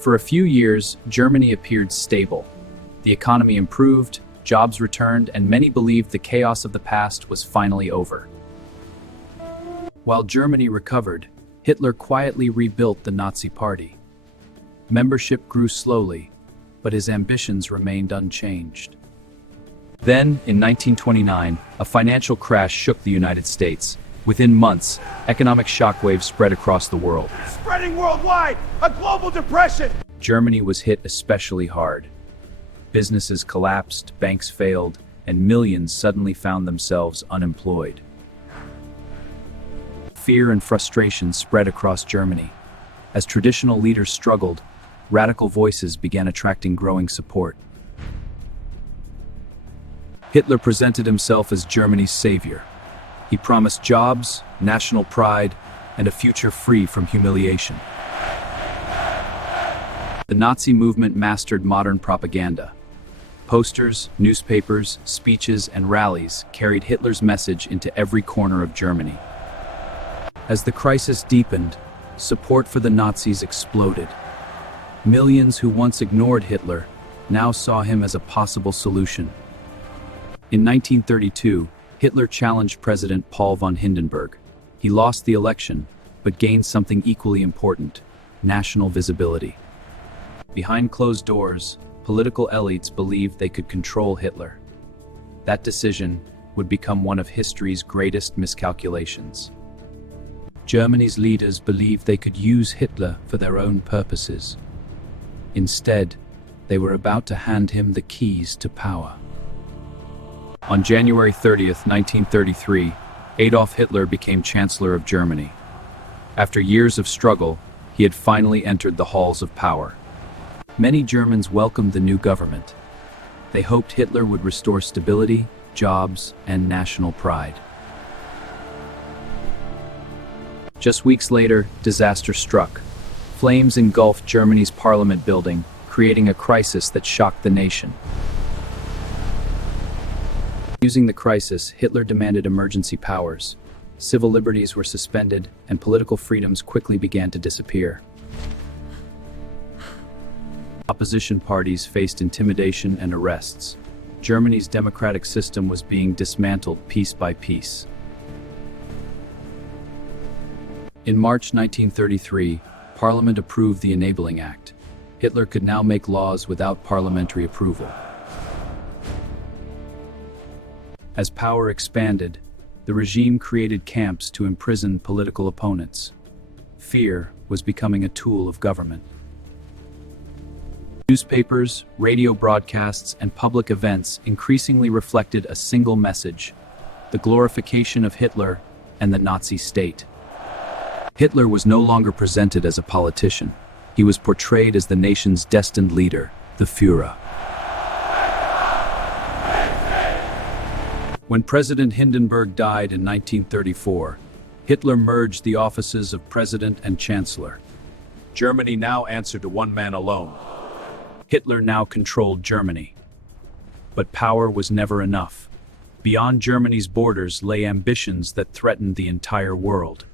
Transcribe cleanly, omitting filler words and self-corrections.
For a few years, Germany appeared stable. The economy improved, jobs returned, and many believed the chaos of the past was finally over. While Germany recovered, Hitler quietly rebuilt the Nazi Party. Membership grew slowly, but his ambitions remained unchanged. Then, in 1929, a financial crash shook the United States. Within months, economic shockwaves spread across the world. Spreading worldwide! A global depression! Germany was hit especially hard. Businesses collapsed, banks failed, and millions suddenly found themselves unemployed. Fear and frustration spread across Germany. As traditional leaders struggled, radical voices began attracting growing support. Hitler presented himself as Germany's savior. He promised jobs, national pride, and a future free from humiliation. The Nazi movement mastered modern propaganda. Posters, newspapers, speeches, and rallies carried Hitler's message into every corner of Germany. As the crisis deepened, support for the Nazis exploded. Millions who once ignored Hitler now saw him as a possible solution. In 1932, Hitler challenged President Paul von Hindenburg. He lost the election, but gained something equally important: national visibility. Behind closed doors, political elites believed they could control Hitler. That decision would become one of history's greatest miscalculations. Germany's leaders believed they could use Hitler for their own purposes. Instead, they were about to hand him the keys to power. On January 30th, 1933, Adolf Hitler became Chancellor of Germany. After years of struggle, he had finally entered the halls of power. Many Germans welcomed the new government. They hoped Hitler would restore stability, jobs, and national pride. Just weeks later, disaster struck. Flames engulfed Germany's parliament building, creating a crisis that shocked the nation. Using the crisis, Hitler demanded emergency powers. Civil liberties were suspended, and political freedoms quickly began to disappear. Opposition parties faced intimidation and arrests. Germany's democratic system was being dismantled piece by piece. In March 1933, Parliament approved the Enabling Act. Hitler could now make laws without parliamentary approval. As power expanded, the regime created camps to imprison political opponents. Fear was becoming a tool of government. Newspapers, radio broadcasts, and public events increasingly reflected a single message: the glorification of Hitler and the Nazi state. Hitler was no longer presented as a politician. He was portrayed as the nation's destined leader, the Führer. When President Hindenburg died in 1934, Hitler merged the offices of President and Chancellor. Germany now answered to one man alone. Hitler now controlled Germany. But power was never enough. Beyond Germany's borders lay ambitions that threatened the entire world.